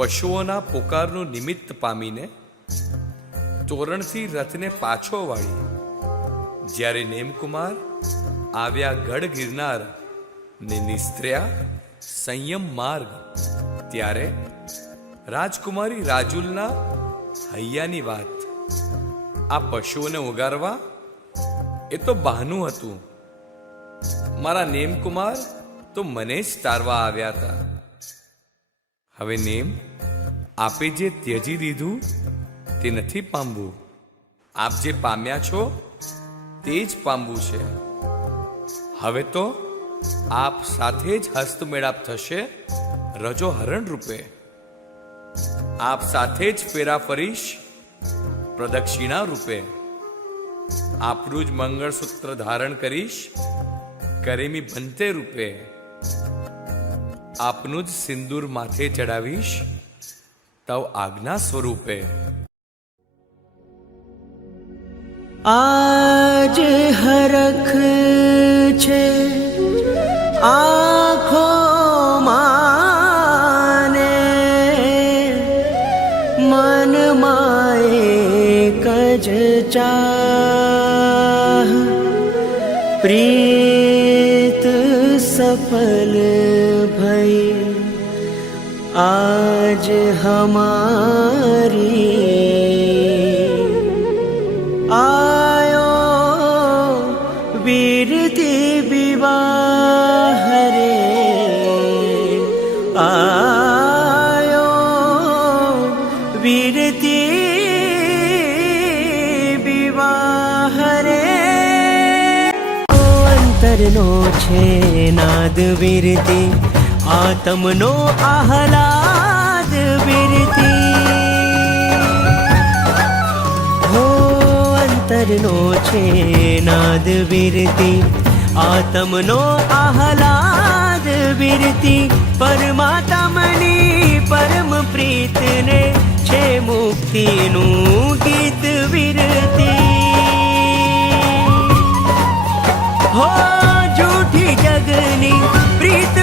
પશુઓના પોકારનું નિમિત્ત પામીને તોરણથી રથને પાછો વાળી જ્યારે નેમકુમાર આવ્યા ગઢ ગિરનાર ને નિસ્ત્ર્યા સંયમ માર્ગ, ત્યારે રાજકુમારી રાજુલના હૈયાની વાત. આ પશુઓને ઉગારવા એ તો બહાનું હતું. મારા નેમકુમાર તો મને જ તારવા આવ્યા હતા. હવે નેમ, આપે જે ત્યજી દીધું તે નથી પામવું. આપ જે પામ્યા છો તે જ પામવું છે. હવે તો આપ સાથે જ હસ્તમેળાપ થશે રજો હરણ રૂપે. આપ સાથે જ ફેરા ફરીશ પ્રદક્ષિણા રૂપે. આપનું જ મંગળસૂત્ર ધારણ કરીશ કરેમી બંતે રૂપે. આપનું જ સિંદૂર માથે ચડાવીશ તવ આજ્ઞા સ્વરૂપે. આજ હરખ છે આંખો માને, મન માએ કજ ચાહ, પ્રીત સફલ ભઈ आज हमारी. आयो वीरती विवाह रे, आयो वीरती विवाह रे. अंतरनो छे नाद वीरती, आत्मनो आह्लाद वीरती. हो अंतरनो छे नाद वीरती, आत्मनो आह्लाद वीरती. परमात्मनी परम प्रीत ने छे मुक्तिનું ગીત વીરતી. હો જૂઠી જગની પ્રીત